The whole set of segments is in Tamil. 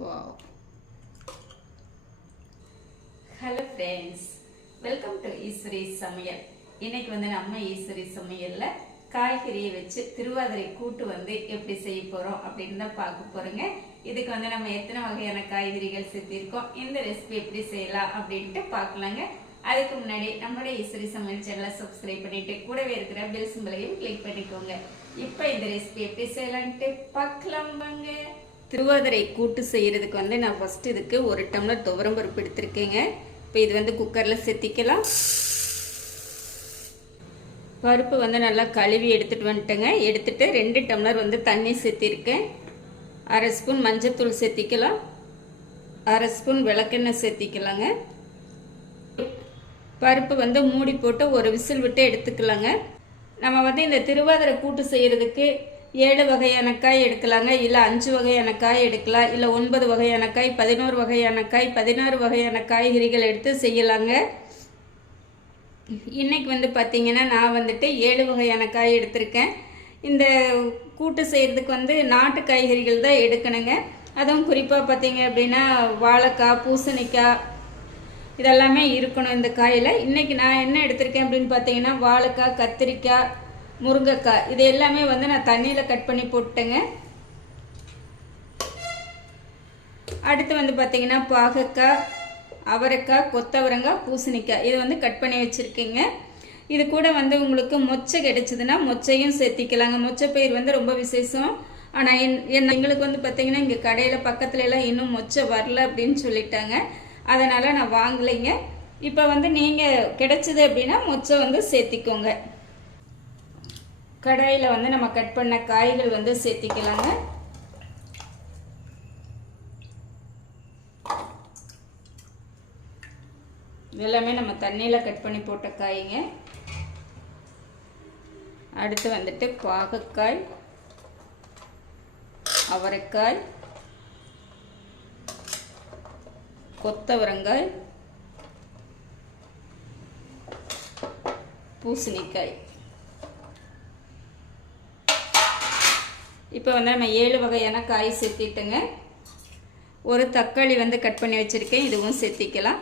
Wow hello friends welcome to Eswari சமையல் இன்னைக்கு வந்து நம்ம ஈஸ்வரி சமையல்ல காய்கறியை வச்சு திருவாதிரை கூட்டு வந்து எப்படி செய்ய போறோம் அப்படின்னு தான் பார்க்க போறோங்க. இதுக்கு வந்து நம்ம எத்தனை வகையான காய்கறிகள் சேர்த்திருக்கோம் இந்த ரெசிபி எப்படி செய்யலாம் அப்படின்ட்டு பார்க்கலாங்க. அதுக்கு முன்னாடி நம்மளுடைய ஈஸ்வரி சமையல் சேனலை சப்ஸ்கிரைப் பண்ணிட்டு கூடவே இருக்கிற பெல் சிம்பிளையும் கிளிக் பண்ணிக்கோங்க. இப்போ இந்த ரெசிபி எப்படி செய்யலான்ட்டு பார்க்கலாம் வாங்க. திருவாதிரை கூட்டு செய்கிறதுக்கு வந்து நான் ஃபஸ்ட்டு இதுக்கு ஒரு டம்ளர் துவரம் பருப்பு எடுத்திருக்கேங்க. இப்போ இது வந்து குக்கரில் செத்திக்கலாம். பருப்பு வந்து நல்லா கழுவி எடுத்துகிட்டு வந்துட்டேங்க. எடுத்துகிட்டு ரெண்டு டம்ளர் வந்து தண்ணி சேர்த்திருக்கேன். அரை ஸ்பூன் மஞ்சத்தூள் சேர்த்திக்கலாம். அரை ஸ்பூன் விளக்கெண்ணெய் சேர்த்திக்கலாங்க. பருப்பு வந்து மூடி போட்டு ஒரு விசில் விட்டு எடுத்துக்கலாங்க. நம்ம வந்து இந்த திருவாதிரை கூட்டு செய்கிறதுக்கு ஏழு வகையான காய் எடுக்கலாங்க. இல்லை அஞ்சு வகையான காய் எடுக்கலாம். இல்லை ஒன்பது வகையான காய் பதினோரு வகையான காய் பதினாறு வகையான காய்கறிகள் எடுத்து செய்யலாங்க. இன்றைக்கி வந்து பார்த்திங்கன்னா நான் வந்துட்டு ஏழு வகையான காய் எடுத்திருக்கேன். இந்த கூட்டு செய்கிறதுக்கு வந்து நாட்டு காய்கறிகள் தான் எடுக்கணுங்க. அதுவும் குறிப்பாக பார்த்திங்க அப்படின்னா வாழைக்காய் பூசணிக்காய் இதெல்லாமே இருக்கணும் இந்த காயில். இன்றைக்கி நான் என்ன எடுத்திருக்கேன் அப்படின்னு பார்த்தீங்கன்னா வாழைக்காய் கத்திரிக்காய் முருங்கைக்காய். இது எல்லாமே வந்து நான் தண்ணியில் கட் பண்ணி போட்டேங்க அடுத்து வந்து பார்த்தீங்கன்னா பாகக்காய் அவரைக்காய் கொத்தவரங்காய் பூசணிக்காய். இது வந்து கட் பண்ணி வச்சுருக்கேங்க. இது கூட வந்து உங்களுக்கு மொச்சை கிடைச்சதுன்னா மொச்சையும் சேர்த்திக்கலாங்க. மொச்சை பயிர் வந்து ரொம்ப விசேஷம். ஆனால் என் என் எங்களுக்கு வந்து பார்த்தீங்கன்னா இங்கே கடையில் பக்கத்துல எல்லாம் இன்னும் மொச்சை வரல அப்படின்னு சொல்லிட்டாங்க. அதனால் நான் வாங்கலைங்க. இப்போ வந்து நீங்கள் கிடைச்சது அப்படின்னா மொச்சை வந்து சேர்த்திக்கோங்க. கடாயில் வந்து நம்ம கட் பண்ண காய்கள் வந்து சேர்த்திக்கலாங்க. இதெல்லாமே நம்ம தண்ணியில் கட் பண்ணி போட்ட காய்ங்க. அடுத்து வந்துட்டு பாகக்காய் அவரைக்காய் கொத்தவரங்காய் பூசணிக்காய். இப்போ வந்து நம்ம ஏழு வகையான காய் சேர்த்திட்டுங்க ஒரு தக்காளி வந்து கட் பண்ணி வச்சுருக்கேன். இதுவும் சேர்த்திக்கலாம்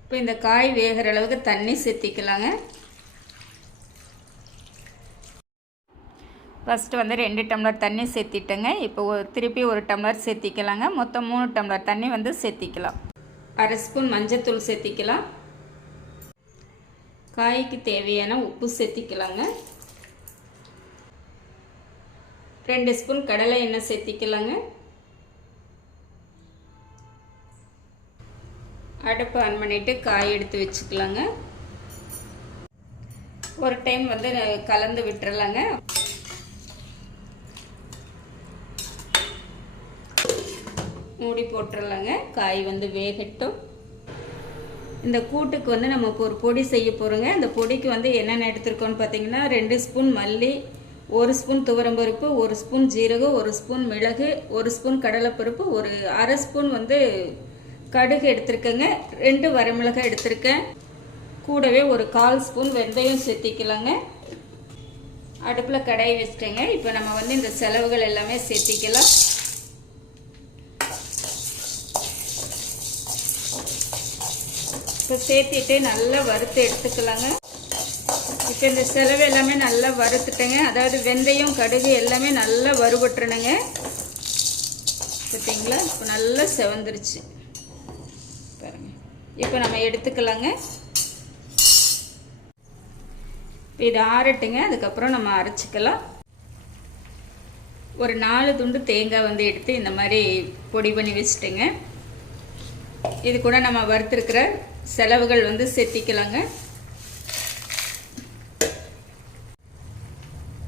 இப்போ இந்த காய் வேகிற அளவுக்கு தண்ணி சேர்த்திக்கலாங்க ஃபஸ்ட்டு வந்து ரெண்டு டம்ளர் தண்ணி சேர்த்திட்டேங்க இப்போ திருப்பி ஒரு டம்ளர் சேர்த்திக்கலாங்க மொத்தம் மூணு டம்ளர் தண்ணி வந்து சேர்த்திக்கலாம் அரை ஸ்பூன் மஞ்சத்தூள் சேர்த்திக்கலாம் காய்க்கு தேவையான உப்பு சேர்த்திக்கலாங்க ரெண்டு ஸ்பூன் கடலை எண்ணெய் சேர்த்திக்கலாங்க. அடுப்பு ஆன் பண்ணிவிட்டு காய் எடுத்து வச்சுக்கலாங்க. ஒரு டைம் வந்து கலந்து விட்டுறலாங்க. மூடி போட்டுடலாங்க காய் வந்து வேகட்டும். இந்த கூட்டுக்கு வந்து நம்ம இப்போ ஒரு பொடி செய்ய போகிறோங்க அந்த பொடிக்கு வந்து என்னென்ன எடுத்துருக்கோன்னு பார்த்தீங்கன்னா ரெண்டு ஸ்பூன் மல்லி ஒரு ஸ்பூன் துவரம்பருப்பு ஒரு ஸ்பூன் ஜீரகம் ஒரு ஸ்பூன் மிளகு ஒரு ஸ்பூன் கடலைப்பருப்பு ஒரு அரை ஸ்பூன் வந்து கடுகு எடுத்திருக்கேங்க. ரெண்டு வரமிளகாய் எடுத்திருக்கேன். கூடவே ஒரு கால் ஸ்பூன் வெந்தயம் சேர்த்திக்கலாங்க. அடுப்பில் கடாய் வச்சுட்டேங்க. இப்போ நம்ம வந்து இந்த செலவுகள் எல்லாமே சேர்த்திக்கலாம். இப்போ சேர்த்திட்டு நல்லா வறுத்து எடுத்துக்கலாங்க. இப்போ இந்த செலவு எல்லாமே நல்லா வறுத்துட்டேங்க. அதாவது வெந்தயம் கடுகு எல்லாமே நல்லா வறுபட்டுருணுங்க பார்த்தீங்களா இப்போ நல்லா செவந்துருச்சு. பாருங்க. இப்போ நம்ம எடுத்துக்கலாங்க. இப்போ இது ஆறட்டுங்க. அதுக்கப்புறம் நம்ம அரைச்சிக்கலாம். ஒரு நாலு துண்டு தேங்காய் வந்து எடுத்து இந்த மாதிரி பொடி பண்ணி வச்சுட்டேங்க. இது கூட நம்ம வறுத்துருக்கிற செலவுகள் வந்து செத்திக்கலாங்க.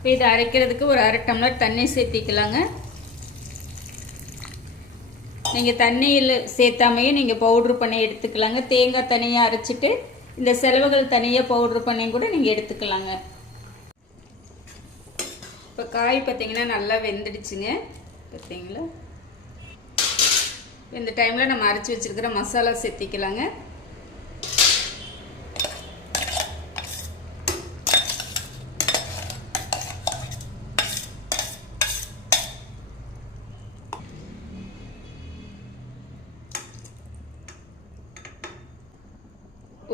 இப்போ இதை அரைக்கிறதுக்கு ஒரு அரை டம்ளர் தண்ணி சேர்த்திக்கலாங்க. நீங்கள் தண்ணியில் சேர்த்தாமையும் நீங்கள் பவுட்ரு பண்ணி எடுத்துக்கலாங்க. தேங்காய் தனியாக அரைச்சிட்டு இந்த செலவுகள் தனியாக பவுட்ரு பண்ணி கூட நீங்கள் எடுத்துக்கலாங்க. இப்போ காய் பார்த்தீங்கன்னா நல்லா வெந்துடுச்சுங்க. பார்த்தீங்களா இந்த டைமில் நம்ம அரைச்சி வச்சுருக்கிற மசாலா சேர்த்திக்கலாங்க.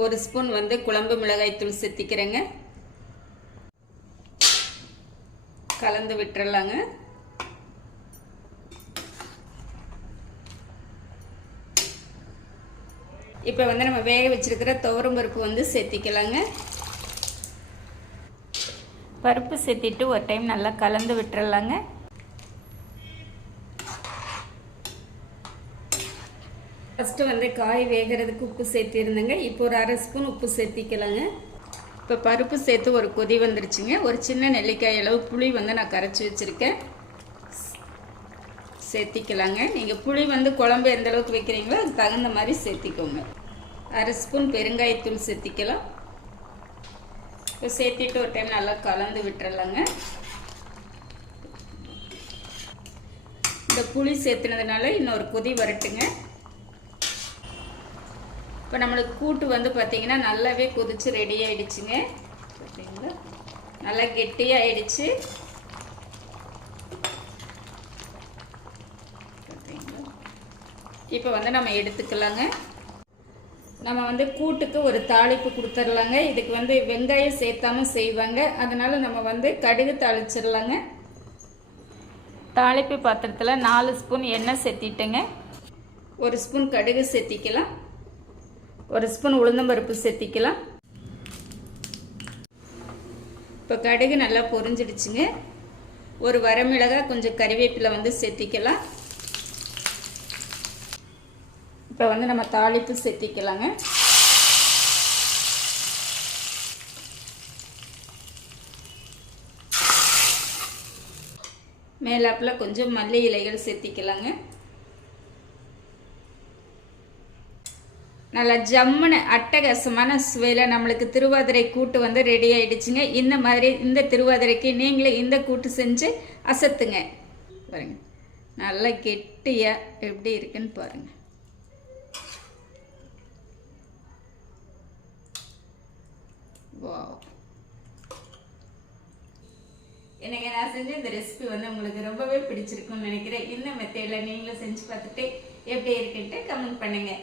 ஒரு ஸ்பூன் வந்து குழம்பு மிளகாய்த்தூள் சேர்த்திக்கிறேங்க கலந்து விட்டுறலாங்க. இப்போ வந்து நம்ம வேக வச்சிருக்கிற துவரம் பருப்பு வந்து சேர்த்திக்கலாங்க பருப்பு சேர்த்திட்டு ஒரு டைம் நல்லா கலந்து விட்டுறலாங்க. ஃபஸ்ட்டு வந்து காய் வேகிறதுக்கு உப்பு சேர்த்திருந்தேங்க இப்போ ஒரு அரை ஸ்பூன் உப்பு சேர்த்திக்கலாங்க. இப்போ பருப்பு சேர்த்து ஒரு கொதி வந்துருச்சுங்க. ஒரு சின்ன நெல்லிக்காய் அளவு புளி வந்து நான் கரைச்சி வச்சுருக்கேன். சேர்த்திக்கலாங்க. நீங்கள் புளி வந்து குழம்பு எந்த அளவுக்கு வைக்கிறீங்களோ அதுக்கு தகுந்த மாதிரி சேர்த்திக்கோங்க. அரை ஸ்பூன் பெருங்காயத்தூள் சேர்த்திக்கலாம். இப்போ சேர்த்திட்டு ஒரு டைம் நல்லா கலந்து விட்டுறலாங்க. இந்த புளி சேர்த்துனதுனால இன்னொரு கொதி வரட்டுங்க. இப்போ நம்மளுக்கு கூட்டு வந்து பார்த்திங்கன்னா நல்லாவே கொதித்து ரெடி ஆகிடுச்சுங்க பார்த்தீங்களா நல்லா கெட்டியாகிடுச்சு இப்போ வந்து நம்ம எடுத்துக்கலாங்க. நம்ம வந்து கூட்டுக்கு ஒரு தாளிப்பு கொடுத்துர்லாங்க இதுக்கு வந்து வெங்காயம் சேர்த்தாமல் செய்வாங்க. அதனால் நம்ம வந்து கடுகு தாளிச்சிடலாங்க. தாளிப்பு பாத்திரத்தில் நாலு ஸ்பூன் எண்ணெய் சேர்த்திட்டுங்க. ஒரு ஸ்பூன் கடுகு சேர்த்திக்கலாம். ஒரு ஸ்பூன் உளுந்தம்பருப்பு சேர்த்திக்கலாம். இப்போ கடுகு நல்லா பொரிஞ்சிடுச்சுங்க. ஒரு வரமிளகாய் கொஞ்சம் கறிவேப்பிலை வந்து சேர்த்திக்கலாம். இப்போ வந்து நம்ம தாளிப்பு சேர்த்திக்கலாங்க. மேலாப்பில் கொஞ்சம் மல்லி இலைகள் சேர்த்திக்கலாங்க. நல்லா ஜம்முன்னு அட்டகாசமான சுவையில் நம்மளுக்கு திருவாதிரை கூட்டு வந்து ரெடி ஆகிடுச்சிங்க இந்த மாதிரி இந்த திருவாதிரைக்கு நீங்களே இந்த கூட்டு செஞ்சு அசத்துங்க. பாருங்க. நல்லா கெட்டியாக எப்படி இருக்குன்னு பாருங்கள் வாவ். எனக்கு நான் செஞ்ச இந்த ரெசிபி வந்து உங்களுக்கு ரொம்பவே பிடிச்சிருக்கும்னு நினைக்கிறேன். இந்த மெத்தேடில் நீங்களும் செஞ்சு பார்த்துட்டு எப்படி இருக்குன்ட்டு கமெண்ட் பண்ணுங்கள்